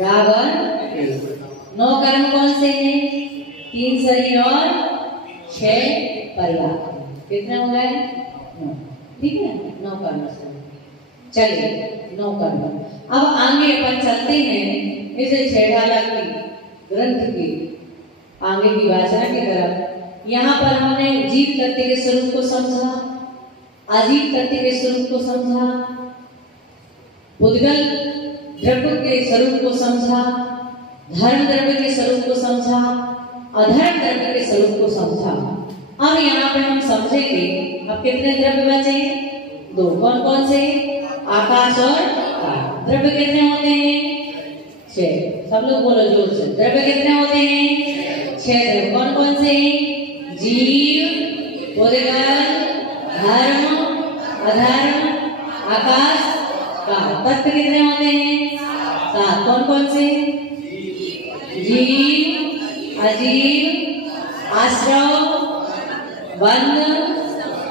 राग और द्वेष। 9 कर्म कौन से हैं? 3 शरीर और 6 परिवार। कितने हो गए? 9। ठीक है, 9 कर्म से। चलिए 9 कर्म। अब आगे अपन चलते हैं इसे छेड़ाला की ग्रंथ की आगे की वाचना की तरफ। यहाँ पर हमने जीव तत्व के स्वरूप को समझा, अजीव तत्व के स्वरूप को समझा, पुद्गल द्रव्य के स्वरूप को समझा, धर्म द्रव्य के स्वरूप को समझा, अधर्म द्रव्य के स्वरूप को समझा। अब यहाँ पे हम समझेंगे अब कितने द्रव्य बचे? 2। कौन कौन से? आकाश और द्रव्य कितने होते हैं? 6। सब लोग बोलो जोर से। द्रव्य कितने होते हैं? 6 द्रव्य। कौन कौन से? जीव, पुद्गल, धर्म, अधर्म, आकाश, काल। तत्व कितने होते हैं? 7। कौन कौन से? जीव, अजीव, आश्रव, बंध,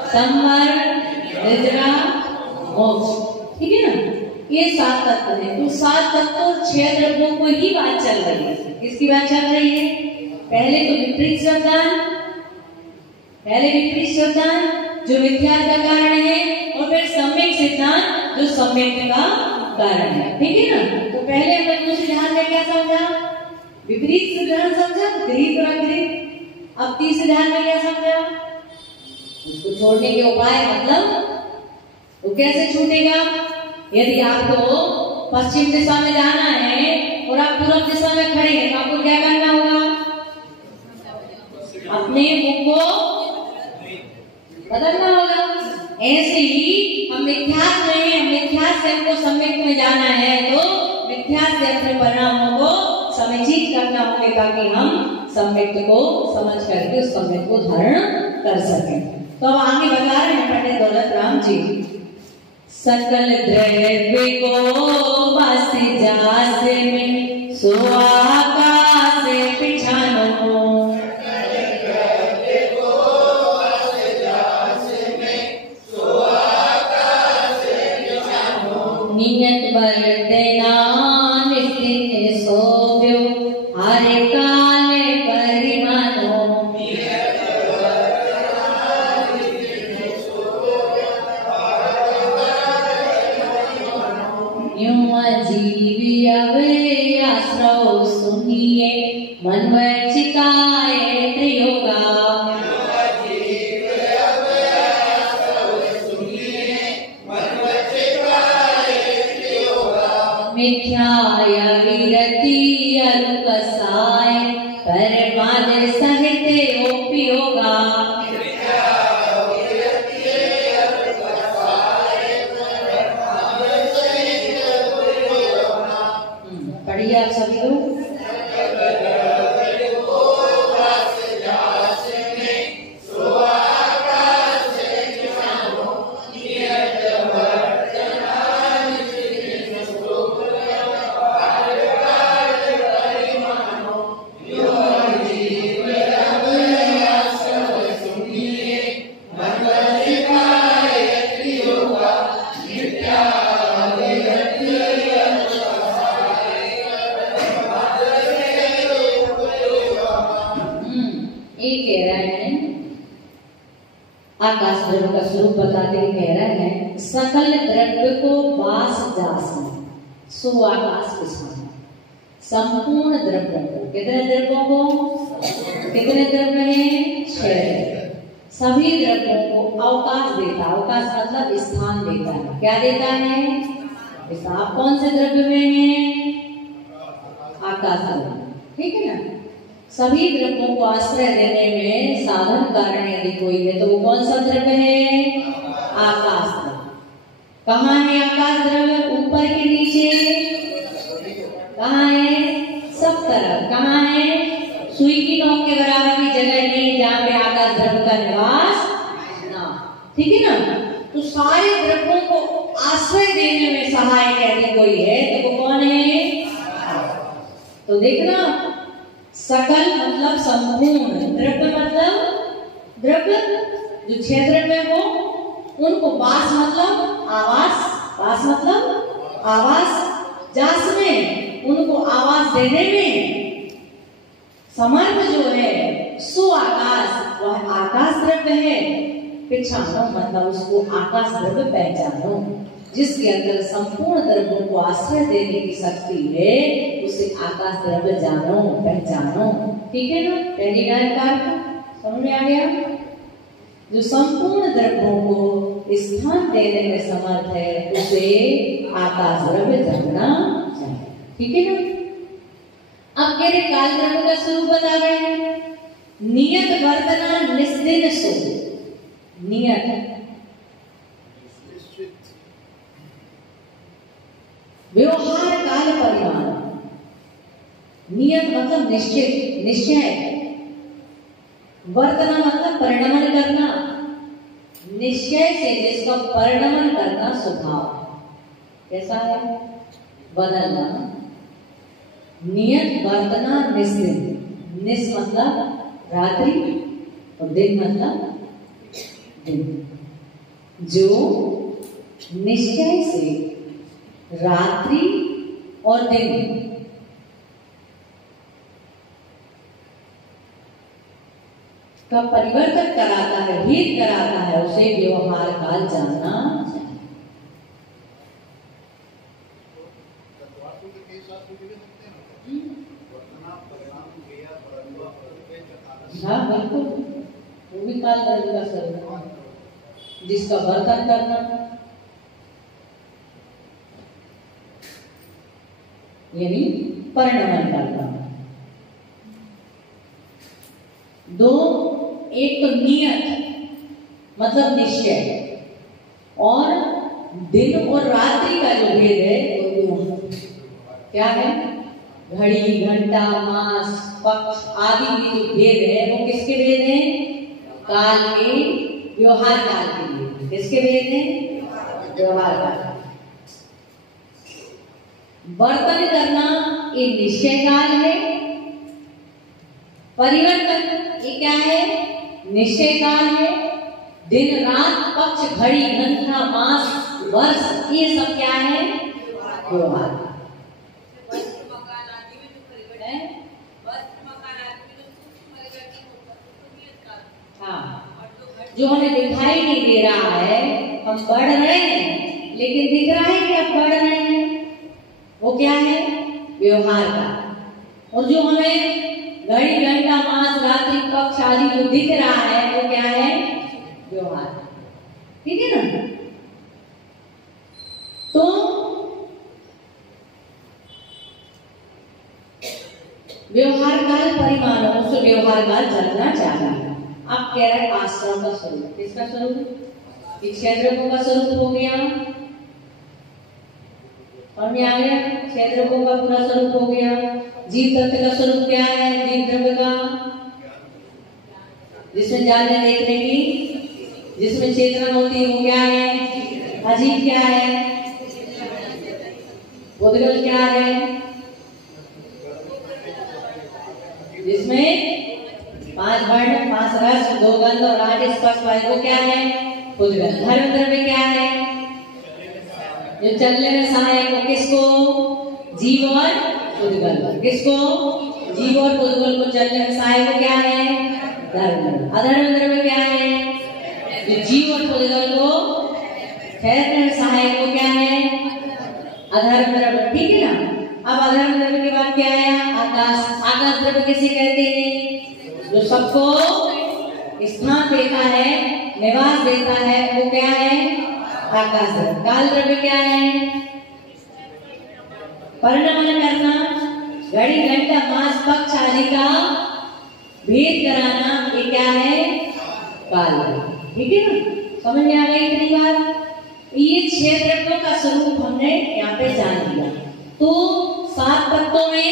संवर, निद्रा, मोक्ष। ठीक है ना, ये 7 तत्व हैं। तो 7 तत्व और 6 द्रव्यों को ही बात चल रही है। किसकी बात चल रही है? पहले तो विपरीत श्रद्धान, पहले विपरीत श्रद्धान जो मिथ्यात्व का कारण है, और फिर सम्यक सिद्धांत जो सम्यक का कारण है। ठीक है ना, तो पहले हमने दूसरे ध्यान में क्या समझा? विपरीत सिद्धांत समझा, विपरीत और अतिरिक्त। अब तीसरे ध्यान में क्या समझा? उसको छोड़ने के उपाय, मतलब वो कैसे छूटेगा? यदि आपको पश्चिम दिशा में जाना है और आप पूर्व दिशा में खड़े हैं तो आपको क्या करना होगा? अपने मुख को बदलना होगा। ऐसे ही हम मिथ्यात्व में हैं, मिथ्यात्व से हमको सम्यक में जाना है तो मिथ्यात्व से अपने परिणामों को समुचित करना होगा ताकि हम सम्यक को समझ करके उस सम्यक को धारण कर सकें। तो अब आगे बता रहे हैं पंडित दौलत राम जी। सकल द्रव्य को बास जास में सो आकाश पिछानो, नियत वर्तना निश्चित सोव्यो हरे काल परिमानो। जीवी आश्रव सुनिए मन वचिकाय त्रियोगा, मिथ्याय विरति अरुकसाय परमाद सहित उपयोगा। पढ़िए आप सभी लोग। आकाश द्रव्य का स्वरूप बताते हुए कह रहे हैं सकल द्रव्य को बास जास में सो आकाश पिछाना। संपूर्ण द्रव्यों को, कितने द्रव्यों को? कितने द्रव्य हैं? 6। सभी द्रव्यों को अवकाश देता, अवकाश मतलब स्थान देता है। क्या देता है? आप कौन से द्रव्य में हैं? आकाश द्रव्य। ठीक है ना, सभी द्रव्यों को आश्रय देने में साधन कारण यदि कोई है तो वो कौन सा द्रव्य है? आकाश द्रव्य। कहाँ है आकाश द्रव्य? ऊपर के नीचे? कहाँ है? सब तरफ। कहाँ है? सुई की नोक के बराबर की जगह नहीं जहाँ पे आकाश द्रव्य का निवास ना। ठीक है ना, तो सारे द्रव्यों को आश्रय देने में सहायक यदि कोई है तो वो कौन है? तो देखना, सकल मतलब संपूर्ण, द्रव्य मतलब द्रव्य, जो 6 द्रव्य हो उनको बास मतलब आवास, बास मतलब आवास। जास में, उनको आवाज देने में समर्थ जो है सो आकाश, वह आकाश द्रव्य है। पहचानो मतलब उसको आकाश द्रव्य पहचानो, जिसके अंदर संपूर्ण द्रव्यों को आश्रय देने की शक्ति है, उसे आकाश द्रव्य जानो, पहचानो। ठीक है ना? पहली लाइन का अर्थ समझ में आ गया? जो संपूर्ण द्रव्यों को स्थान देने में समर्थ है, उसे आकाश द्रव्य जानना चाहिए। ठीक है ना? अब कह रहे काल द्रव्य का स्वरूप बता रहे हैं। नियत वर्तना निस्दिन सो। नियत व्यवहार काल परिमाण। नियत मतलब निश्चित, निश्चय। वर्तना मतलब परिणमन करना, निश्चय से जिसका परिणमन करना स्वभाव। कैसा है? बदलना। नियत वर्तना निस्दिन। निस मतलब रात्रि और दिन मतलब दिन। जो निश्चय से रात्रि और दिन का परिवर्तन कराता है, भेद कराता है, उसे व्यवहार काल जानना चाहिए। हाँ बिल्कुल, वो भी काल द्रव्य का स्वरूप है, जिसका वर्तन करना, यानी परिणमन करना। दो, एक तो नियत मतलब निश्चय, और दिन और रात्रि का जो भेद है वो क्या है? घड़ी, घंटा, मास, पक्ष आदि के जो भेद है वो किसके भेद है? काल के, व्यवहार काल के भेद। किसके भेद है? व्यवहार काल। वर्तन करना ये निश्चय काल है, परिवर्तन ये क्या है? निश्चय काल है। दिन रात, पक्ष, घड़ी, घंटा, मास, वर्ष, ये सब क्या है? व्यवहार। हाँ, जो हमें दिखाई नहीं दे रहा है, हम बढ़ रहे हैं लेकिन दिख रहा है कि आप बढ़ रहे हैं, वो क्या है? व्यवहार का। और जो हमें घड़ी, घंटा, मास, रात्रि, पक्ष आदि जो दिख रहा है वो क्या है? व्यवहार। ठीक है ना? तो व्यवहार काल परिमाण, उसको व्यवहार काल जानना चाहिए। अब कह रहे आश्रम का स्वरूप। किसका स्वरूप? क्षेत्रकों का स्वरूप हो गया, और में आ गया क्षेत्रकों का पूरा स्वरूप हो गया। जीव तत्व का स्वरूप क्या है? जीव द्रव्य का, जिसमें जानने देखने की, जिसमें चेतना होती है वो क्या है? अजीव क्या है? बुद्धगल क्या है? जिसमें 5 वर्ण, 5 रस, 2 गंध और 8 स्पर्श वायु, वो क्या है? बुद्धगल। धर्म द्रव्य क्या है? जो चलने में सहायक हो किसको? जीव और बुद्धगल। किसको? जीव और बुद्धगल को चलने में सहायक हो क्या है? धर्म। अधर्म द्रव्य क्या है? जो जीव और बुद्धगल को ठहरने में सहायक हो क्या है? अधर्म द्रव्य। ठीक है ना? अब अधर्म द्रव्य के बाद क्या आया? आकाश। आकाश द्रव्य किसे कहते हैं? जो सबको स्थान देता है, निवास देता है, वो क्या है? आकाश द्रव्य। काल द्रव्य क्या है? परिणमन करना, घड़ी, घंटा, मास, पक्ष आदि का भेद कराना, ये क्या है? काल द्रव्य। ठीक है ना? समझ में आ गई इतनी बात? ये 6 द्रव्यों का स्वरूप हमने यहाँ पे जान लिया। तो 7 तत्वों में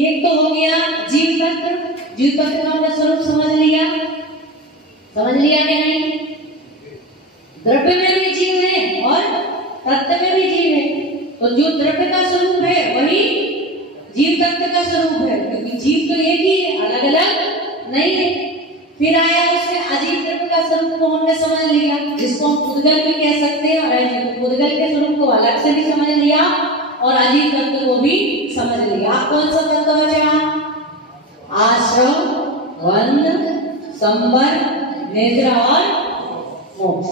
एक तो हो गया जीव तत्व। जीव तत्व का हमने स्वरूप समझ लिया, समझ लिया कि नहीं? द्रव्य में भी जीव है और तत्व में भी जीव है। तो जो द्रव्य का स्वरूप है वही जीव तत्व का स्वरूप है, क्योंकि जीव तो एक ही है, अलग अलग नहीं है। फिर आया उसमें अजीव द्रव्य का स्वरूप को हमने समझ लिया, जिसको हम उद्गल भी कह सकते हैं, और उद्गल के स्वरूप को अलग से भी समझ लिया और अजीव आदि तत्व को भी समझ लिया। आप कौन सा तत्व बचा? आश्रम, वंद, संवर, निद्रा और मोक्ष।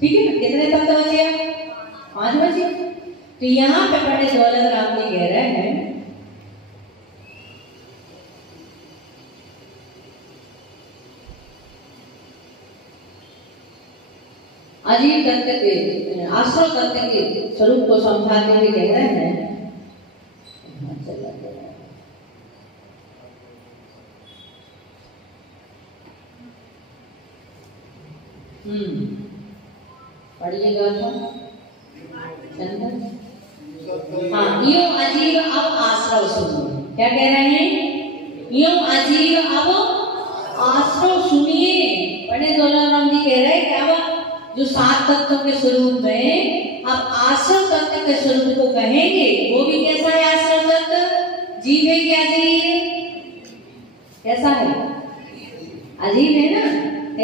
ठीक है ना? कितने तत्व बचे? 5 बचे। तो यहाँ पे पंडित दौलत राम जी कह रहे हैं अजीब तत्व के, आश्रय तत्व के स्वरूप को समझाते हुए कह रहे हैं पढ़िएगा हाँ, यूं अजीब अब आश्रय सुनिए। क्या कह रहे हैं? यूं अजीब अब आश्रय सुनिए। पंडित दौलत राम जी कह रहे हैं कि अब जो 7 तत्वों के स्वरूप में अब आश्रय तत्व के स्वरूप को कहेंगे, वो भी कैसा है आश्रय तत्व? जीव है कि अजीब? कैसा है? अजीब है ना?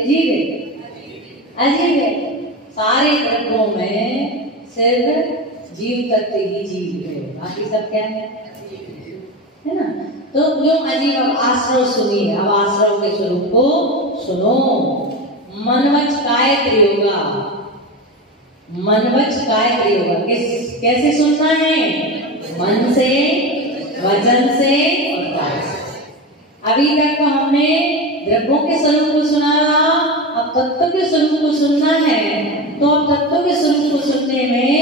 अजीब है, अजीब है। सारे तत्वों में सिर्फ जीव तत्व ही जीव है, बाकी सब क्या है ना? तो जो अजीब अब आश्रय सुनिए। अब आश्रय के स्वरूप को सुनो। मनवच काय प्रयोगा, मनवच काय प्रयोगा। कैसे सुनना है? मन से, वचन से और काय से। अभी तक तो हमने द्रव्यों के स्वरूप को सुना, अब तत्व के स्वरूप को सुनना है। तो अब तत्व के स्वरूप को सुनने में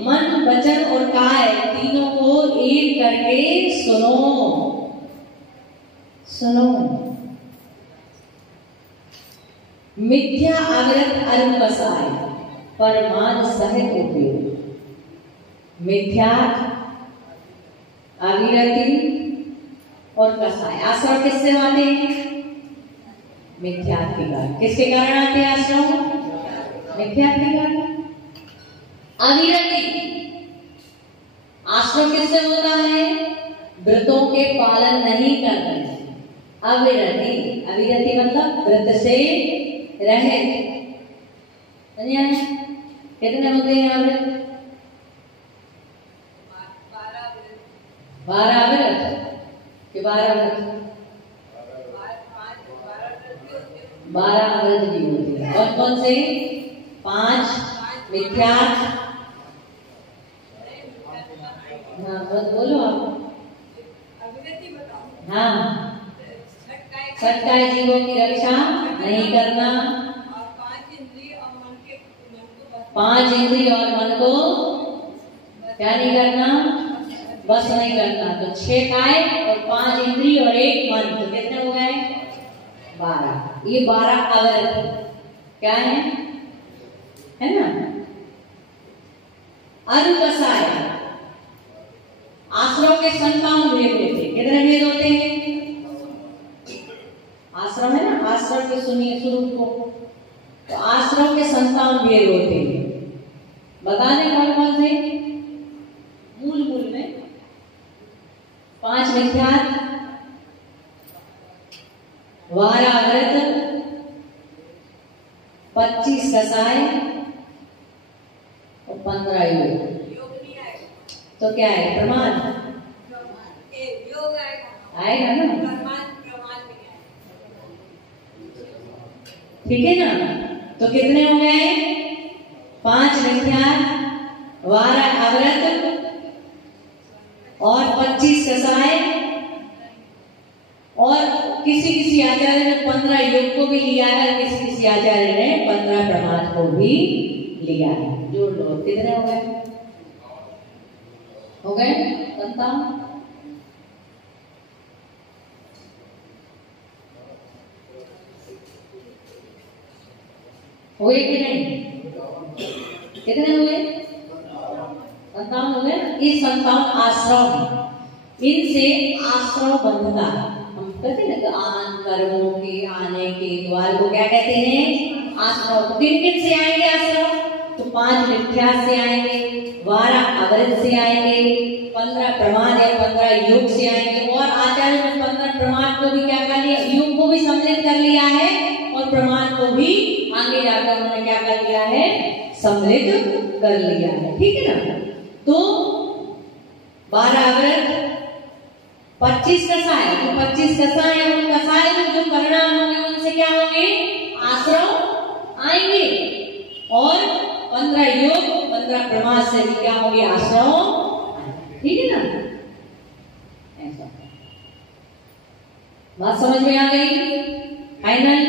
मन, वचन और काय तीनों को एक करके सुनो। सुनो। मिथ्या आविरत अरुण कसाय परमान सहित उपयोग। मिथ्या, आविरति और कसाय। आश्रय किससे आते हैं? मिथ्या के कारण। किसके कारण आते हैं आश्रय? मिथ्या के कारण। आविरति, आश्रय किससे होता है? व्रतों के पालन नहीं करने से। अविरति, अविरति मतलब व्रत से रहे। कितने होते हैं यहाँ पे? 12 व्रत के 12 व्रत 12 व्रत भी होते हैं। और कौन से? 5 मिथ्या। हाँ बोलो आप। हाँ, सत्ताई जीवों की रक्षा नहीं करना, 5 इंद्रिय और मन को क्या नहीं करना? बस नहीं करना। तो 6 काय और 5 इंद्रिय और 1 मन, तो कितने हो गए? 12। ये 12 अवरत क्या है ना? अरुकसाय, आश्रम के 57 भेद होते हैं। कितने भेद होते हैं? आश्रम है ना, आश्रम के सुनिए स्वरूप को। तो आश्रम के 57 भेद होते हैं। बता दें कौन कौन से? मूल में 5 मिथ्या, 12 व्रत, 25 कसाय और 15 योग। तो क्या है? प्रमाण आएगा ना? ठीक है ना? तो कितने हो गए? 5 मिथ्या, 12 अव्रत और 25 कसाय। और किसी आचार्य ने 15 योग को भी लिया है, किसी आचार्य ने 15 प्रमाण को भी लिया है। जोड़ लो, कितने हो गए? हो गए 57। हुए कि नहीं? कितने हुए? 57 हो गए। ये 57 आश्रम, इनसे आश्रम बंधता है। हम कहते हैं ना कर्मों के आने के द्वार को क्या कहते हैं? आश्रम। तो किन किन से आएंगे आश्रम? तो 5 मिथ्या से आएंगे, 12 अवृत से आएंगे, 15 प्रमाण या 15 योग से आएंगे। और आचार्य ने 15 प्रमाण को भी क्या कर लिया? योग को भी सम्मिलित कर लिया है और प्रमाण को भी आगे जाकर उन्होंने क्या कर लिया है? सम्मिलित कर लिया है। ठीक है ना? तो 12 अवृत, 25 कसाय। तो 25 कसाय, उन कसाय में जो परिणाम होंगे उनसे क्या होंगे? आश्रव आएंगे। और 15 योग, 15 प्रमाद से भी क्या होंगे? आश्रव। ठीक है ना? ऐसा बात समझ में आ गई? फाइनल।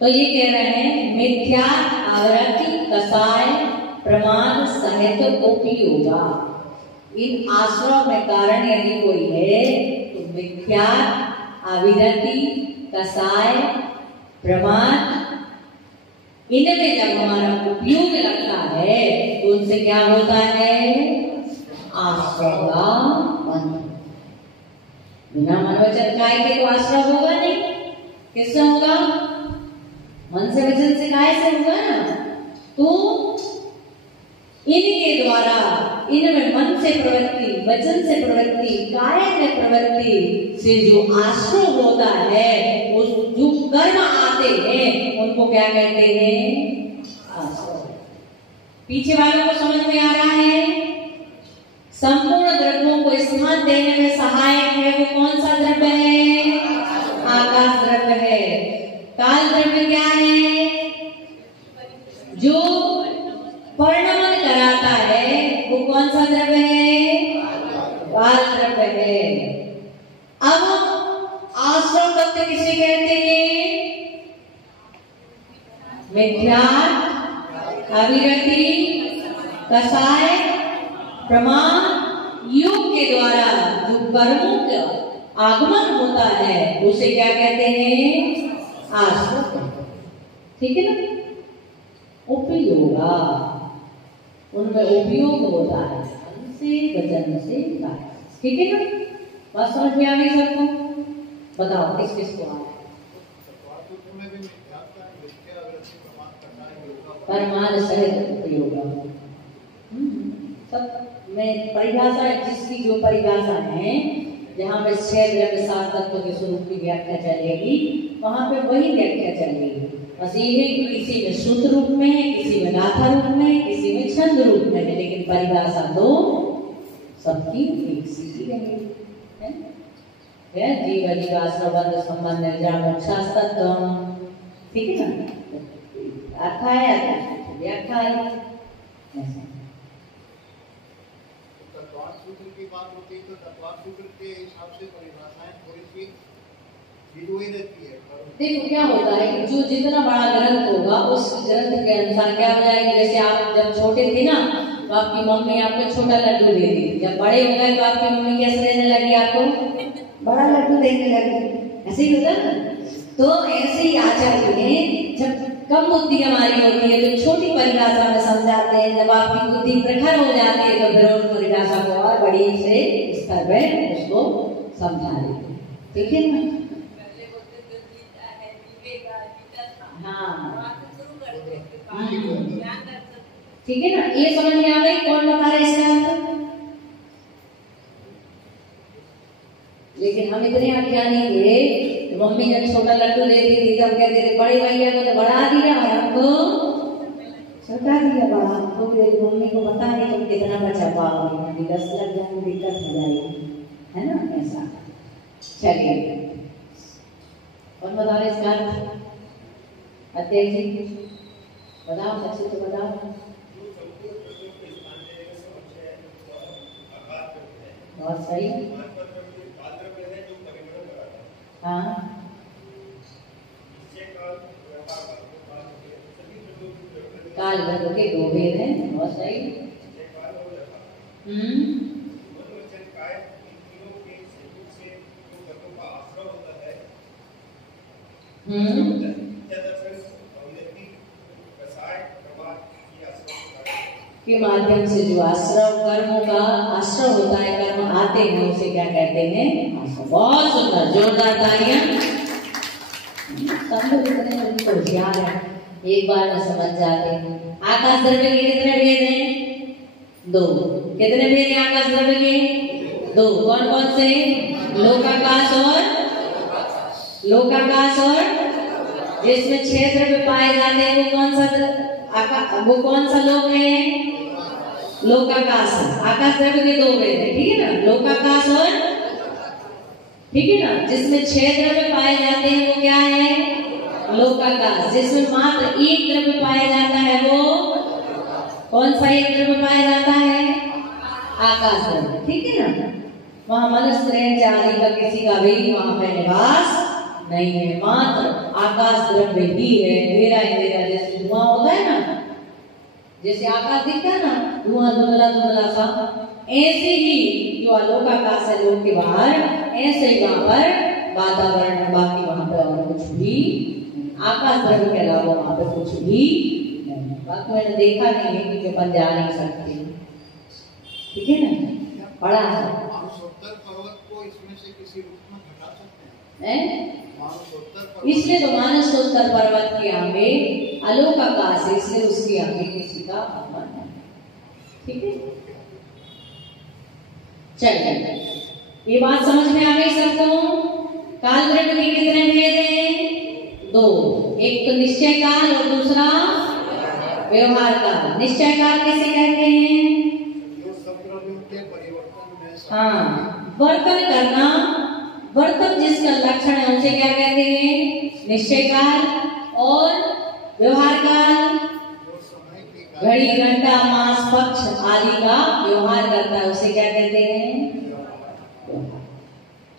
तो ये कह रहे हैं मिथ्या, आवृत्ति, कसाय, प्रमाद सहित उपयोगा। इन आश्रव में कारण यदि कोई है तो मिथ्या, आवृत्ति, कसाय, प्रमाद, इनमें जब हमारा उपयोग लगता है तो उनसे क्या होता है? आश्रव का बंध। बिना मनोवचन काय के तो आश्रव होगा नहीं। किससे होगा? मन से, वचन से, काय से होगा ना। तो इनके द्वारा, इनमें मन से प्रवृत्ति, वचन से प्रवृत्ति, काय में प्रवृत्ति से जो आश्रव होता है, उस जो कर्म आते हैं उनको क्या कहते हैं? आश्रव। पीछे वालों को समझ में आ रहा है? संपूर्ण द्रव्यों को स्थान देने में सहायक है वो कौन सा द्रव्य है? आकाश द्रव्य है। काल द्रव्य क्या है? जो परिणमन कराता है वो कौन सा द्रव्य है? काल द्रव्य है। अब आश्रव तत्व किसे कहते हैं? मिथ्या, अविरति, कसाय, प्रमाण, योग के द्वारा जो कर्मों का आगमन होता है उसे क्या कहते हैं? आश्रव। ठीक है ना? उपयोगा, उनमें उपयोग होता है उनसे, वचन से, काय। ठीक है ना? बात समझ में आ गई सबको? बताओ किस किस को आ रहा है? परमाद सहित उपयोगा। सब में परिभाषा, जिसकी जो परिभाषा है, जहाँ पे 6 द्रव्य 7 तत्व के स्वरूप की व्याख्या चलेगी वहां पे वही व्याख्या चलेगी। बस ये है कि किसी में सूत्र रूप में है, किसी में गाथा रूप में, किसी में छंद रूप में है, लेकिन परिभाषा तो सबकी एक सी ही रहेगी। जीव जीवाश्रव बंध संबंध निर्जा मोक्षास्तत्वम। ठीक है ना? अर्थ आया, व्याख्या आई। सूत्र की बात होती है तो तत्वार्थ सूत्र के हिसाब से परिभाषाएं थोड़ी सी भिन्न रहती है। देखो क्या होता है कि जो जितना बड़ा ग्रंथ होगा उस ग्रंथ के अनुसार क्या हो जाएगा। जैसे आप जब छोटे थे ना तो आपकी मम्मी आपको छोटा लड्डू दे दी, जब बड़े हो गए तो आपकी मम्मी कैसे देने लगी? आपको बड़ा लड्डू देने लगी। ऐसे ही होता ना? तो ऐसे ही आचार्य ने जब कम बुद्धि हमारी होती है तो छोटी परिभाषा में समझाते हैं, जब आपकी बुद्धि प्रखर हो जाती है तो फिर उस परिभाषा को और बड़ी से स्तर पर उसको समझा देते हैं। ठीक है ना? हाँ, ठीक है ना? ये समझ में आ गई? कौन बता रहे इसका आंसर? लेकिन हम इतने अज्ञानी थे, मम्मी जब छोटा लड्डू देती थी तब कहते थे बड़े भैया को तो बढ़ा दिया और हमको छोटा दिया बड़ा। हमको मम्मी को पता नहीं तुम कितना बचा पाओगे, 10 लग जाए दिक्कत हो जाएगी, है ना? ऐसा। चलिए, कौन बता रहे इसका? अध्यक्ष जी बताओ, सच्ची तो बताओ। बहुत सही। हाँ, काल द्रव्य के 2 भेद हैं। बहुत सही। के माध्यम से जो आश्रव, कर्मों का आश्रव होता है, कर्म आते हैं, उसे क्या कहते हैं? आश्रव। बहुत सुंदर, जोरदार तालियां। सब लोग इतने होशियार हैं, एक बार में समझ जाते हैं। आकाश द्रव्य के कितने भेद हैं? 2। कितने भेद हैं आकाश द्रव्य के? 2। कौन कौन से? लोकाकाश और जिसमें 6 द्रव्य पाए जाते हैं वो कौन सा लोक है? लोकाकाश। आकाश द्रव्य के दो भेद है, ठीक है ना, लोकाकाश और, ठीक है ना। जिसमें 6 द्रव्य पाए जाते हैं वो क्या है, लोकाकाश। जिसमें मात्र एक द्रव्य पाया जाता है वो कौन सा एक द्रव्य पाया जाता है, आकाश द्रव्य, ठीक है ना। वहां मनुष्य आदि का किसी का भी वहां पे निवास नहीं है, मात्र आकाश द्रव्य ही है। मेरा ही मेरा, जैसे धुआं होता है ना, जैसे आकाश दिखता है ना धुआं धुंधला धुंधला सा, ऐसे ही जो अलोकाकाश है लोक के बाहर, ऐसे ही वहां पर वातावरण है। बाकी वहां पर और कुछ भी आकाश द्रव्य के अलावा वहां पर कुछ भी नहीं। बाकी मैंने देखा नहीं है कि अपन जा नहीं सकते, ठीक है ना, पढ़ा है। मानसोत्तर पर्वत को इसमें से किसी रूप में घटा सकते हैं? इसलिए तो मानसोत्तर पर्वत के आगे अलोकाकाश है, इसलिए उसके आगे किसी का आह्वान नहीं, ठीक है। चलिए, ये बात समझ में आ गई सबको। काल द्रव्य के कितने भेद हैं? 2, एक तो निश्चय काल और दूसरा व्यवहार काल। निश्चय काल किसे कहते हैं? हाँ, वर्तन करना, वर्तन जिसका लक्षण है उसे क्या कहते हैं, निश्चय काल। और व्यवहार काल, घड़ी घंटा मास पक्ष आदि का व्यवहार करता है उसे क्या कहते हैं,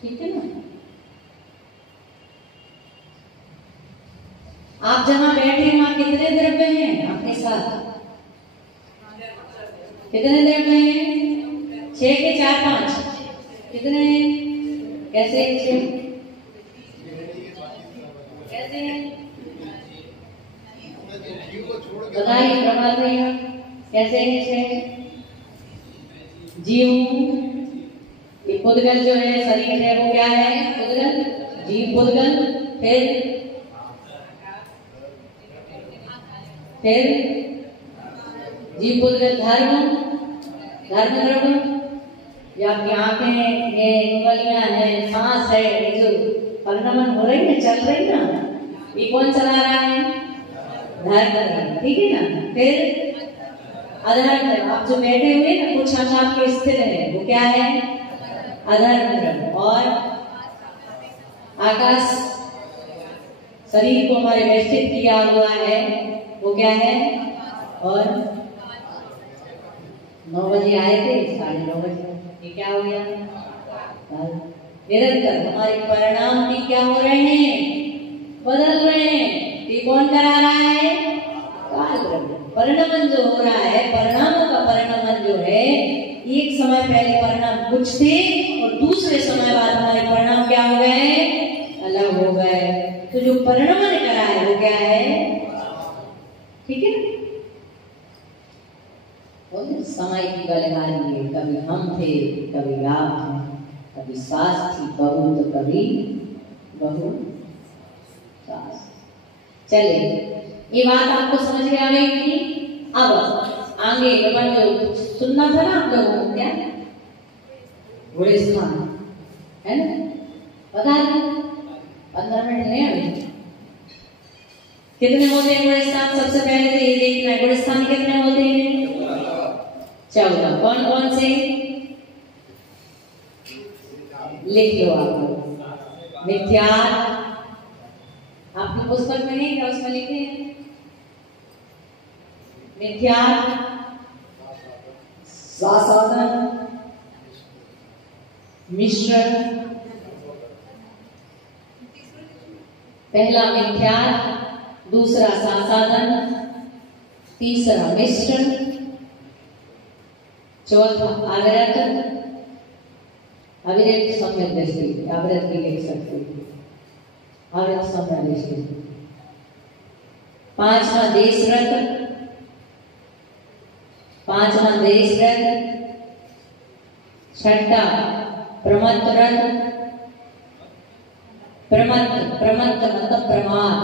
ठीक है ना। आप जहां बैठे हैं वहां कितने द्रव्य हैं आपके साथ? कितने द्रव्य हैं? 6 के 4 5 कितने? कैसे 6? कैसे बताइए प्रमाण भैया, कैसे है 6? जीव, ये पुद्गल जो है शरीर है वो क्या है, पुद्गल, जीव पुद्गल। फिर जीव पुद्गल धर्म, धर्म द्रव्य, या आपकी आंखें, ये उंगलियां है, सांस है, ये जो परिणमन हो रही है, चल रही ना, ये कौन चला रहा है, धर्म, ठीक है ना। फिर अधर्म, आप जो बैठे हुए ना कुछ अंग आपके स्थिर है वो क्या है, अधर्म। और आकाश शरीर को हमारे व्यवस्थित किया हुआ है वो क्या है। और 9 बजे आए थे, 9:30 बजे, ये क्या हो गया, निरंतर हमारे परिणाम भी क्या हो रहे हैं, बदल रहे हैं। ये कौन करा रहा है, काल द्रव्य। परिणमन जो हो रहा है, परिणामों का परिणमन जो है, एक समय पहले परिणाम कुछ थे और दूसरे समय बाद हमारे परिणाम क्या हो गए, अलग हो गए। तो जो परिणमन करा है वो क्या है, ठीक है। समय की बलिहारी है, कभी हम थे, कभी आप हैं, कभी सास थी बहू तो कभी बहू सास। चलिए, ये बात आपको समझ में आ गई थी। अब आगे अपन जो सुनना था ना आप लोगों को, क्या गुलिस्तान है ना, बता दें 15 मिनट नहीं अभी। कितने होते हैं गुलिस्तान? सबसे पहले तो ये देखना है गुलिस्तान कितने होते हैं, 14। कौन कौन से लिख लो आप लोग। मिथ्या, आपकी पुस्तक में नहीं क्या, उसमें लिखे हैं मिथ्या, साधन, मिश्रण। पहला मिथ्या, दूसरा साधन, तीसरा मिश्रण, चौथा अविरत, अविरत सम्यक दृष्टि, अविरत भी लिख सकते हैं, अविरत सम्यक दृष्टि। पांचवा देशरत, छठा प्रमत्तरत, प्रमत्त मतलब प्रमाद,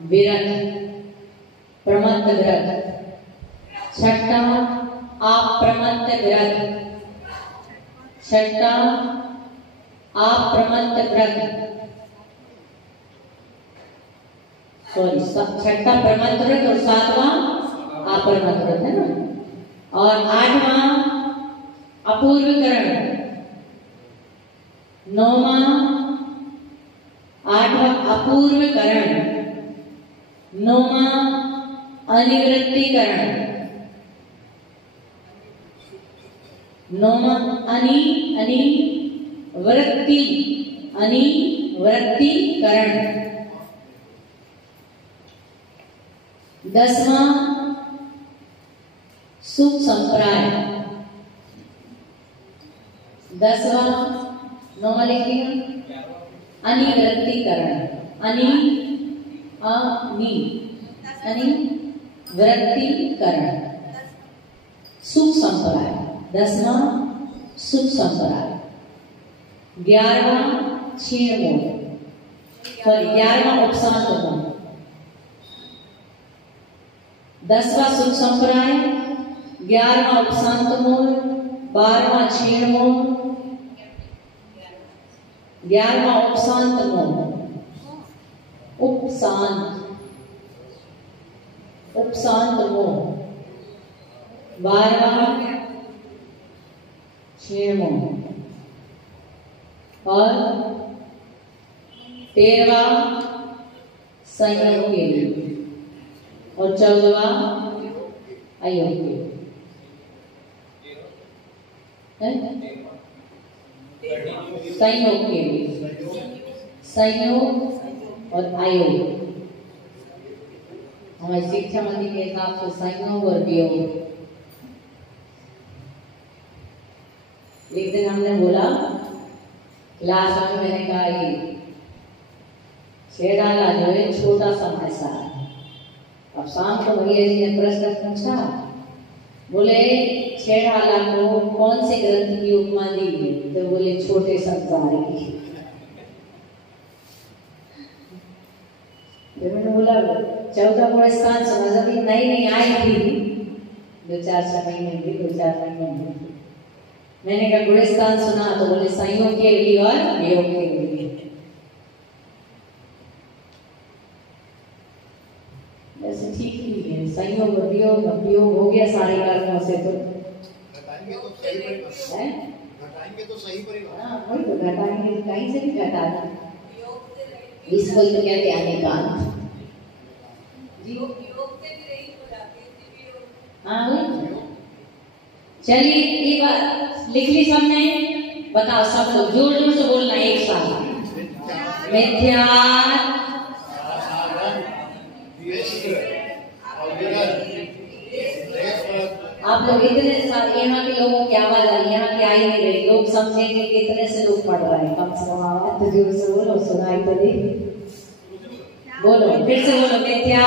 विरत, प्रमत्त विरत। छठा अप्रमत्त विरत, छठा अप्रमत्त व्रत, सॉरी छठा प्रमत्त व्रत और 7वां अप्रमत्त व्रत है ना। और 8वां अपूर्वकरण, 9वां 8वां अपूर्वकरण, 9वां अनिवृत्तीकरण, 9वां अनिवृत्तीकरण, 10वां सुख संप्राय, 10वां 9वां लिखिएगा अनिवृत्तीकरण, अनिवृत्तीकरण, सुख संप्राय, 10वां सुख संप्राय, 11वां क्षीण मोह, 11वां उपशांत मोह, 10वां सुख संप्राय, 11वां उपशांत मोह, 12वां क्षीण मोह, 11वां उपशांत मोह, उपशांत मोह, 12वां क्षीण मोह और 13वां संयोग के लिए और 14वां अयोग्य। संयोग के लिए, संयोग और अयोग। हमारी शिक्षा मंत्री के हिसाब से संयोग और वियोग। एक दिन हमने बोला क्लास में, मैंने कहा ये शेराला जो है छोटा सा पैसा है। अब शाम को भैया जी ने प्रश्न पूछा, बोले छेड़ाला को कौन से ग्रंथ की उपमा दी है? तो बोले छोटे संसार की। फिर मैंने बोला 14 पुरस्कार सुना, जब नई नई आई थी 2-4 महीने की, 2-4 महीने की, मैंने कहा गुणस्तान सुना, तो बोले संयोग के लिए और वियोग के लिए। वैसे ठीक ही है, संयोग और वियोग, वियोग हो गया सारे कर्मों से, तो घटाएंगे तो सही परिवार है, घटाएंगे तो सही परिवार। हाँ वही तो, घटाएंगे कहीं से भी घटाना, इसको ही तो कहते हैं अनेकांत। योग से भी रही हो जाती है। हाँ वही। चलिए एक बार लिख ली सबने, बताओ सब लोग जोर जोर से बोलना एक साथ। मिथ्या, आप लोग इतने सारे, यहाँ के लोगों की आवाज आई, यहाँ की आई नहीं रही, लोग समझेंगे कि इतने से लोग पढ़ रहे हैं। कम से कम आवाज तो जोर से बोलो, सुनाई तो दे। बोलो फिर से बोलो, मिथ्या,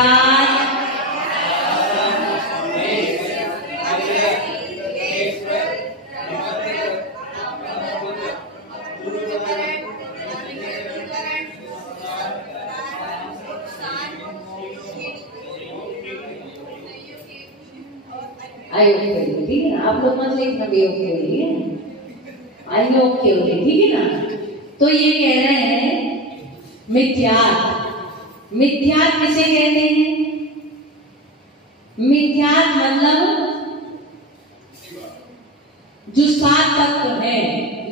अयोग के लिए, ठीक है ना? आप लोग मत लिखना वियोग के लिए, अयोग के लिए, ठीक है ना? तो ये कह रहे हैं मिथ्यात्व। मिथ्यात्व किसे कहते हैं? मिथ्यात्व मतलब जो 7 तत्व है,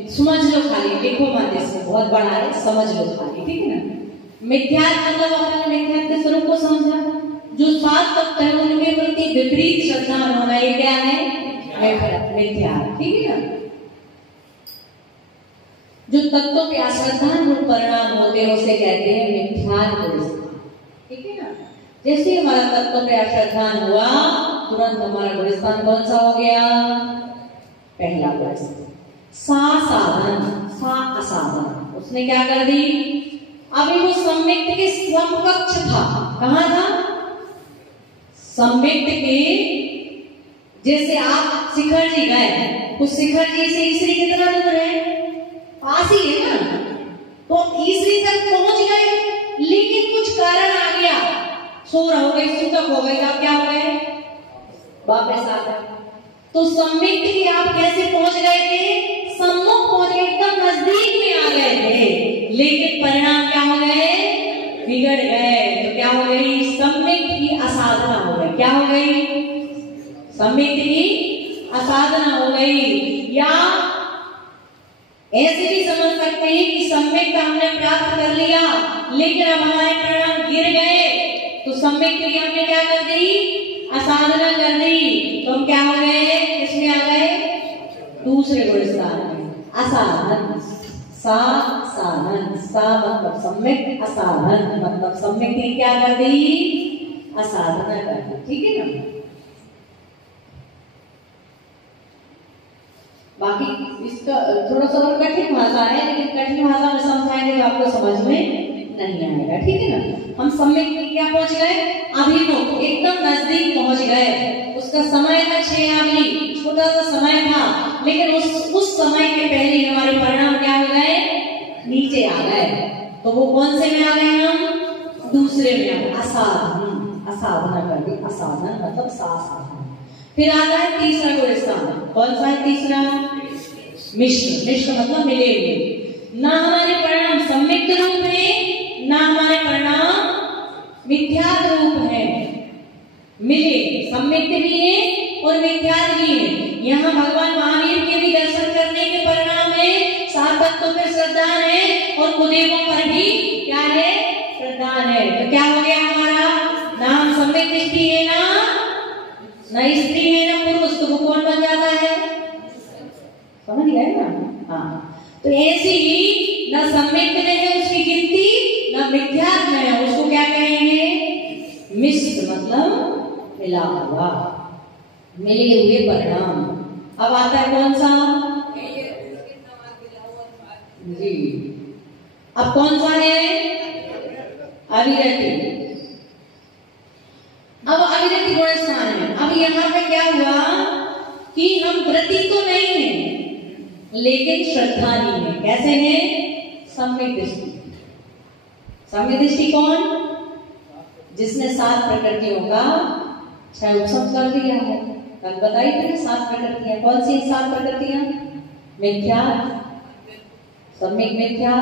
समझ लो खाली, लिखो मत, इसमें बहुत बड़ा है, समझ लो खाली, ठीक है ना? मिथ्यात्व मतलब अपने मिथ्यात्व के स्वरूप को समझा, जो 7 तत्व है उनके प्रति विपरीत श्रद्धा होना, ये क्या है? मिथ्यात्व, ठीक है ना? जो तत्वों के अश्रद्धा परिणाम होते हैं उसे कहते हैं मिथ्यात्व, ठीक है ना? जैसे हमारा तत्व पे अश्रद्धा हुआ, तुरंत हमारा गुणस्थान कौन सा हो गया? पहला गुणस्थान। सा साधन, सा असाधन, उसने क्या कर दी? अभी वो सम्यक्त के समकक्ष था। कहाँ था? सम्यक्त के, जैसे आप शिखर जी गए, उस शिखर जी से ईश्वरी कितना दूर है? पास ही है ना? तो ईश्वरी तक पहुंच गए, लेकिन कुछ कारण आ गया, शोर हो गई, सूतक हो गई, आप क्या हो गए? वापस आ गए। तो सम्यक्त के आप कैसे पहुंच गए थे? सम्मुख पहुंच गए, एकदम नजदीक में आ गए थे, लेकिन परिणाम क्या हो गए? बिगड़ गए। तो क्या हो गई? सम्यक्त की असाधना हो गई। क्या हो गई? सम्यक्त की साधना हो गई। या ऐसे भी समझ सकते हैं कि सम्यक हमने प्राप्त कर लिया लेकिन अब हमारे परिणाम गिर गए, तो सम्यक के लिए हमने क्या कर दी, असाधना कर दी, तो हम क्या हो गए, किसमें आ गए, दूसरे गुण स्थान में। असाधन, सा साधन, सा मतलब सम्यक, असाधन मतलब सम्यक ने क्या कर दी, असाधना कर दी। ठीक है ना। बाकी इसका थोड़ा सा और कठिन भाषा है, लेकिन कठिन भाषा में समझाएंगे तो आपको समझ में नहीं आएगा। ठीक है ना। हम सम्यक में क्या पहुंच गए, अभिमुख, एकदम नजदीक पहुंच गए। उसका समय था 6 आंगली, छोटा सा समय था, लेकिन उस समय के पहले ही हमारे परिणाम क्या हो गए, नीचे आ गए। तो वो कौन से में आ गए, हम दूसरे में आ गए, असाधन, असाधना कर दी। असाधन मतलब साधन। फिर आता है तीसरा गुण स्थान, कौन सा है तीसरा, मिश्र। मिश्र मतलब मिले हुए। ना हमारे परिणाम सम्यक रूप है, ना हमारे परिणाम मिथ्यात्व रूप है, मिले, सम्यक भी है और मिथ्यात्व भी है। यहाँ भगवान महावीर के भी दर्शन करने के परिणाम है, 7 तत्वों पर श्रद्धा है और कुदेवों पर भी क्या है, श्रद्धा है। तो क्या हो गया हमारा, ना हम सम्यक दृष्टि है, ना स्त्री है, ना पुरुष, तो वो कौन बन जाता है, समझ गए ना। हाँ, तो ऐसे ही न सम्यक में है उसकी गिनती, न मिथ्यात्व में है, उसको क्या कहेंगे, मिश्र मतलब मिला हुआ, मिले हुए परिणाम। अब आता है कौन सा जी, अब कौन सा है, अविरति। अब अविरति गुण स्थान है। अब यहाँ पे क्या हुआ कि हम व्रती तो नहीं है लेकिन श्रद्धा नहीं है। कैसे है, सम्यक दृष्टि। सम्यक दृष्टि कौन, जिसने 7 प्रकृतियों का क्षय उपशम कर दिया है। कल बताई थी 7 प्रकृतियां, कौन सी 7 प्रकृतियां, मिथ्या, सम्यक मिथ्या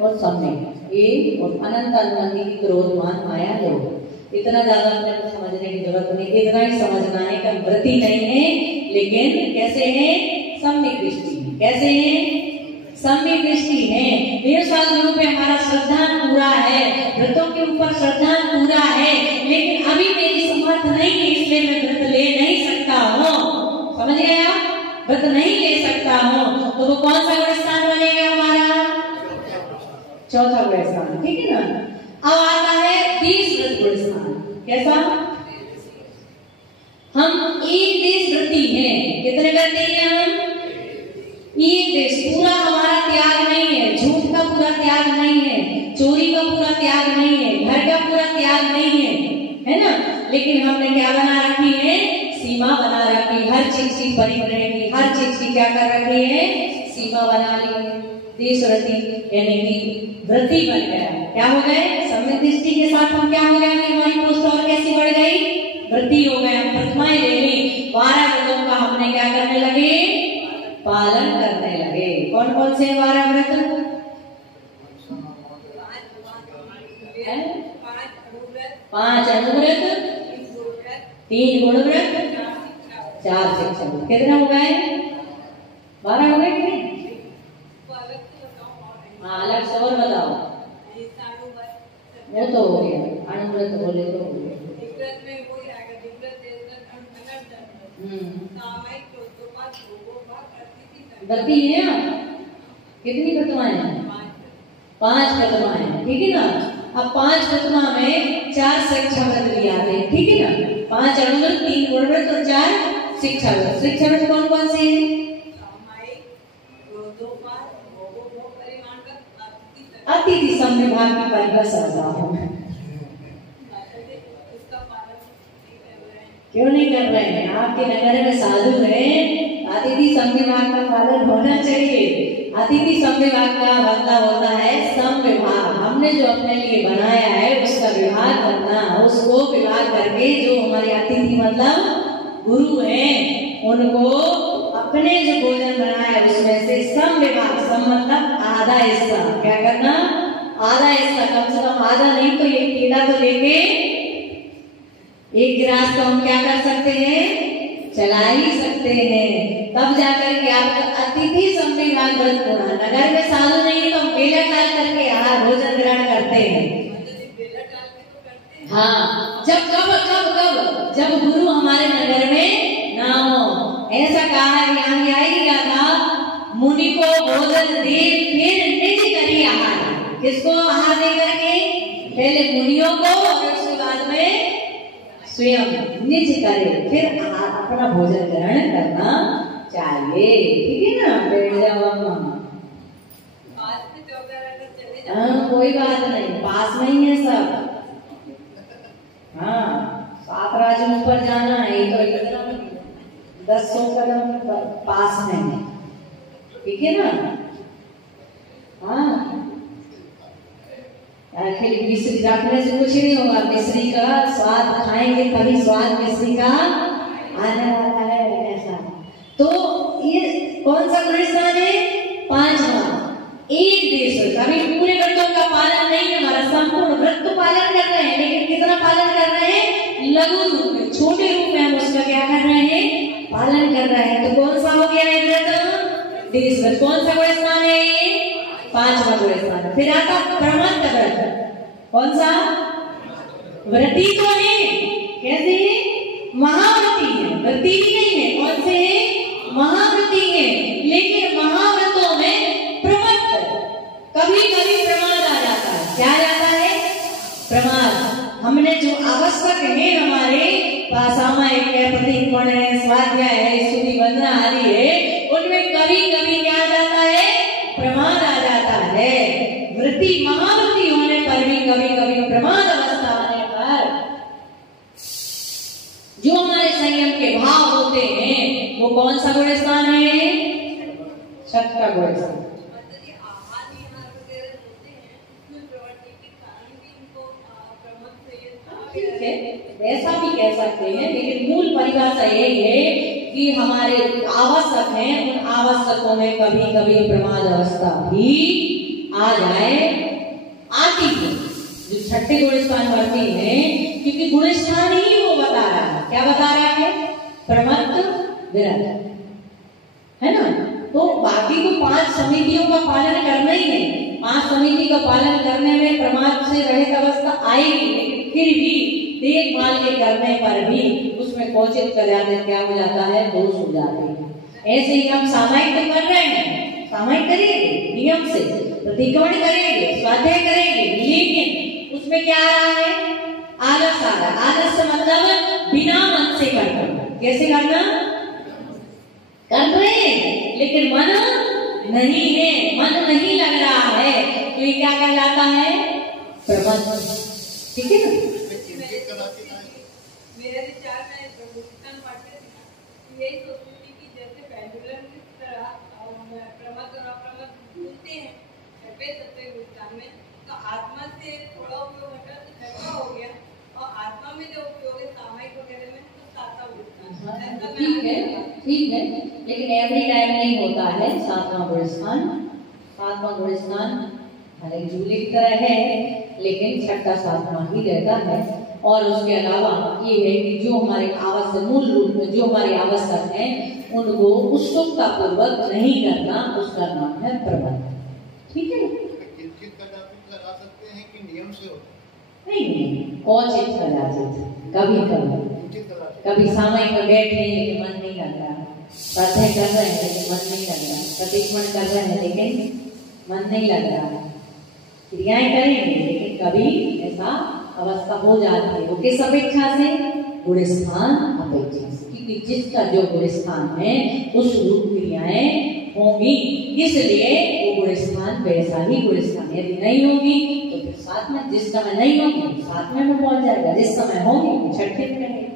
और सम्यक, ये और अनंत अनुबंधी की क्रोध मान माया लोभ। इतना ज्यादा अपने को समझने की जरूरत नहीं, इतना ही समझना है कि व्रती नहीं है लेकिन कैसे है, सम्यक दृष्टि। कैसे है, सम्यक दृष्टि है। निरसाल रूप में हमारा श्रद्धा पूरा है, व्रतों के ऊपर श्रद्धा पूरा है, लेकिन अभी मेरी समर्थ नहीं है इसलिए मैं व्रत ले नहीं सकता हूँ। समझ गए आप, व्रत नहीं ले सकता हूँ, तो वो कौन सा गुण स्थान बनेगा हमारा, चौथा गुण स्थान। ठीक है ना। अब आता है 20 व्रत गुण स्थान। कैसा, हम एक देश व्रती हैं। कितने व्रती हैं हम, एक देश। पूरा हमारा त्याग नहीं है, झूठ का पूरा त्याग नहीं है, चोरी का पूरा त्याग नहीं है, घर का पूरा त्याग नहीं है ना। लेकिन हमने क्या बना रखी है, सीमा बना रखी, हर चीज की परिग्रह की, हर चीज की क्या कर रखी है, सीमा बना ली है। देश व्रती यानी कि व्रती बन गया। क्या हो गए, सम्यक दृष्टि के साथ हम क्या हो गए, हमारी पोस्ट और कैसी बढ़ गई, व्रती हो गए। हम प्रतिमाएं ले ली, 12 व्रतों का हमने क्या करने लगे, पालन करने लगे। कौन कौन से 12 व्रत, 5 अनुव्रत, 3 गुण व्रत, 4 शिक्षा व्रत। कितने हो गए, 12 हो गए कि नहीं। हाँ, अलग से और बताओ, वो तो हो गया, अनुव्रत बोले तो हो गया। व्रती है आप, कितनी प्रतिमाएं हैं, 5 प्रतिमाएं। ठीक है ना। अब 5 प्रतिमा में 4 शिक्षा व्रत भी आते हैं। ठीक है ना। 5 अनुव्रत, 3 गुण व्रत और 4 शिक्षा व्रत। शिक्षा व्रत कौन कौन से हैं, अतिथि संविभाग की परिभाषा हूँ, क्यों नहीं कर रहे हैं, आपके नगर में साधु हैं, अतिथि संविभाग का पालन होना चाहिए। अतिथि संविभाग का मतलब होता है संविभाग, हमने जो अपने लिए बनाया है उसका विभाग करना, उसको विभाग करके जो हमारे अतिथि मतलब गुरु हैं उनको अपने जो भोजन बनाया उसमें से संविभाग, सम मतलब आधा हिस्सा, क्या करना, आधा हिस्सा, कम से कम आधा नहीं तो एक केला तो लेके एक गिलास तो हम क्या कर सकते हैं चला ही सकते हैं, तब जाकर के आपका अतिथि संविधान व्रत पूरा। नगर में साधु नहीं तो बेला डाल करके आहार भोजन ग्रहण करते हैं। हाँ, जब कब कब कब जब गुरु हमारे नगर में ना हो। ऐसा कहा है, यहाँ आएगा था मुनि को भोजन दे फिर निज करी आहार। किसको आहार दे करके? पहले मुनियों को और उसके बाद में स्वयं निज करे, फिर अपना भोजन ग्रहण करना चाहिए। ठीक है ना? बैठ जाओ। कोई बात नहीं, पास में ही है सब। हाँ, 7 राज्यों ऊपर जाना है, तो 10 कदम पास में है। ठीक है ना? हाँ, मिश्री रखने से कुछ नहीं होगा। मिश्री का स्वाद खाएंगे तभी स्वाद मिश्री का आने वाला है। ऐसा तो ये कौन सा गुणस्थान है? 5वां। एक देश कभी पूरे व्रतों का पालन नहीं, हमारा संपूर्ण व्रत तो पालन कर रहे हैं, लेकिन कितना पालन कर रहे हैं? लघु रूप में, छोटे रूप में हम उसका क्या कर रहे हैं? पालन कर रहे हैं। तो कौन सा हो गया है व्रत? देश व्रत। कौन सा गुणस्थान है ये? 5वां गुणस्थान। फिर आता प्रमत्त व्रत। कौन सा? व्रती तो है, कैसे है? महाव्रती है, व्रती भी नहीं है। कौन से है? महाव्रती है। लेकिन महाव्रतों में कभी कभी प्रमाद आ जाता है। क्या जाता है? प्रमाद। हमने जो आवश्यक है हमारे सामायिक है, प्रतिक्रमण है, स्वाध्याय है, स्तुति वंदना आदि है, उनमें कभी कभी क्या आ जाता है? प्रमाद आ जाता है। वृत्ति महावृत्ति होने पर भी कभी कभी प्रमाद अवस्था आने पर जो हमारे संयम के भाव होते हैं, वो कौन सा गुणस्थान है? 6वां गुणस्थान। ठीक है, वैसा भी कह सकते हैं, लेकिन मूल परिभाषा यही है कि हमारे आवश्यक है, उन आवश्यकों में कभी कभी प्रमाद अवस्था भी आ जाए, आती है। जो 6ठे गुणस्थान वर्ती है, क्योंकि गुणस्थान ही वो बता रहा है। क्या बता रहा है? प्रमत्त विरत, है ना? तो बाकी को 5 समितियों का पालन करना ही है। 5 समिति का पालन करने में प्रमाद से रहित अवस्था आएगी, लेकिन फिर भी देखभाल के करने पर भी उसमें क्वचित कदाचित क्या हो जाता है? दोष हो जाते हैं। ऐसे ही हम सामायिक तो कर रहे हैं, सामायिक करेंगे, नियम से प्रतिक्रमण करेंगे, स्वाध्याय करेंगे, लेकिन उसमें क्या आ रहा है? आलस आ रहा है। आलस से मतलब बिना मन से करना। कैसे करना? कर रहे हैं लेकिन मन नहीं है, मन नहीं लग रहा है, तो ये क्या कहलाता है? प्रबंध। ठीक है ना? मेरे विचार में गुणस्थान पाठ्य यही सोचती थी कि जैसे पेंडुलम की तरह प्रमद और अप्रमद घूमते हैं छठे गुणस्थान में, तो आत्मा से थोड़ा उपयोग हटा तो 6वां हो गया, और आत्मा में जो उपयोग है सामायिक वगैरह में तो 7वां गुणस्थान। ठीक है, ठीक है, लेकिन एवरी टाइम नहीं होता है 7वां गुणस्थान। 7वां गुणस्थान हरे झूले की तरह है, लेकिन 6ठा 7वां ही रहता है। और उसके अलावा ये है कि जो हमारे आवश्यक, मूल रूप में जो हमारे आवश्यक है, उनको उत्सुकता पूर्वक नहीं करना, उसका नाम है प्रबंध। ठीक है? करा सकते हैं कि नियम से होता है? नहीं, क्वचित कदाचित, कभी कभी सामायिक में बैठ रहे हैं लेकिन मन नहीं लग रहा, स्वाध्याय कर रहे हैं लेकिन मन नहीं लग रहा, प्रतिक्रमण कर रहे हैं लेकिन मन नहीं लग रहा, क्रियाएं करेंगे लेकिन कभी ऐसा अवस्था हो जाती है। वो किस अपेक्षा से? गुणस्थान अपेक्षा से, क्योंकि जिसका जो गुणस्थान है उस रूप क्रियाएं होंगी, इसलिए वो गुणस्थान वैसा ही गुणस्थान। यदि नहीं होगी तो फिर 7 में, जिस समय नहीं होगी 7वें में पहुंच जाएगा, जिस समय होगी 6ठे में रहेगा।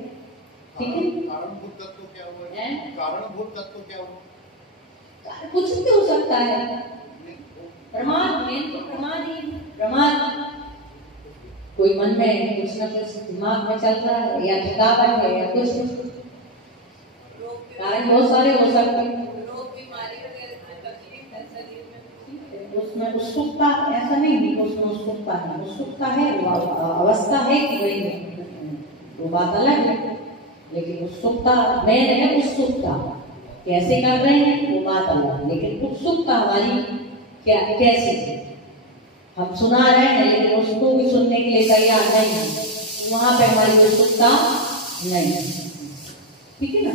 ठीक है? कारणभूत तत्व क्या हुआ है? कारणभूत तत्व क्या हुआ? कुछ भी हो सकता है। प्रमाद, मेन तो प्रमाद ही। प्रमाद कोई मन में कुछ न कुछ दिमाग में चल रहा है, या थकावट है, या कुछ कारण बहुत सारे हो सकते हैं। उसमें उत्सुकता, ऐसा नहीं कि उसमें उत्सुकता है, उत्सुकता है, वो अवस्था है कि वही वो बात अलग है। लेकिन उत्सुकता मेन है, उत्सुकता कैसे कर रहे हैं वो बात अलग है, लेकिन उत्सुकता हमारी क्या कैसे हम सुना रहे हैं लेकिन उसको भी सुनने के लिए तैयार नहीं है, वहां पे हमारी उत्सुकता नहीं है। ठीक है ना।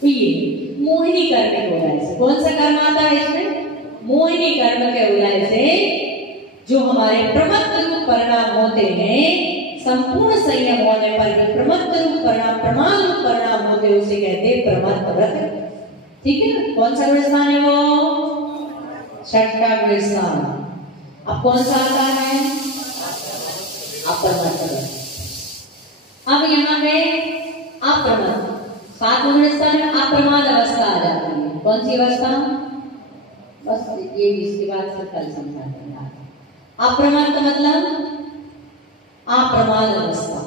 तो ये मोहिनी कर्म के उदय से कौन सा कर्म आता है इसमें? मोहिनी कर्म के उदय से जो हमारे प्रमत्त रूप परिणाम होते हैं, संपूर्ण संयम होने पर भी प्रमत्त रूप परिणाम प्रमाण रूप परिणाम होते हैं, उसे कहते हैं प्रमत्त व्रत। ठीक है ना। कौन सा गुणस्थान है वो? छठा गुणस्थान। अब कौन सा आता है? अप्रमत्त व्रत। अब यहाँ है अप्रमत्त, 7वां गुणस्थान में अप्रमाद अवस्था आ जाती है। कौन सी अवस्था? बस ये इसके बाद से कल समझा देंगे। अप्रमत्त मतलब अप्रमाद अवस्था।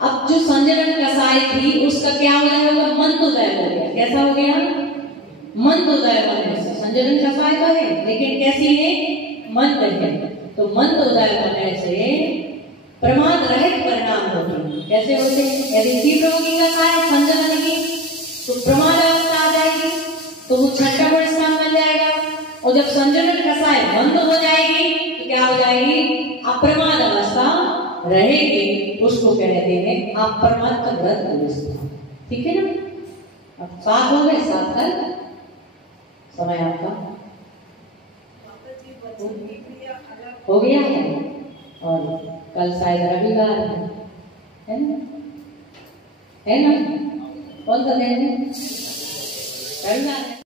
अब जो संजनन कसाई थी उसका क्या हो जाएगा? मंदोदय हो गया। कैसा हो गया? मंदोदय होने से संजनन कसाई तो है लेकिन कैसी है? मंद है। तो मंदोदय होने से प्रमाद रहित परिणाम होते हैं। कैसे होते हैं? यदि तीव्र होगी कसाई संजनन की तो प्रमाद अवस्था आ जाएगी, तो वो छठा गुणस्थान बन जाएगा। और जब संजनन कसाई बंद हो जाएगी तो क्या हो जाएगी? अप्रमाद अवस्था रहेगी, उसको कहते हैं अप्रमत्त व्रत अवस्था। ठीक है ना। अब 7 हो गए, 7 कल समय आपका हो गया है और कल शायद रविवार है ना? है ना? कौन सा दिन है? रविवार है।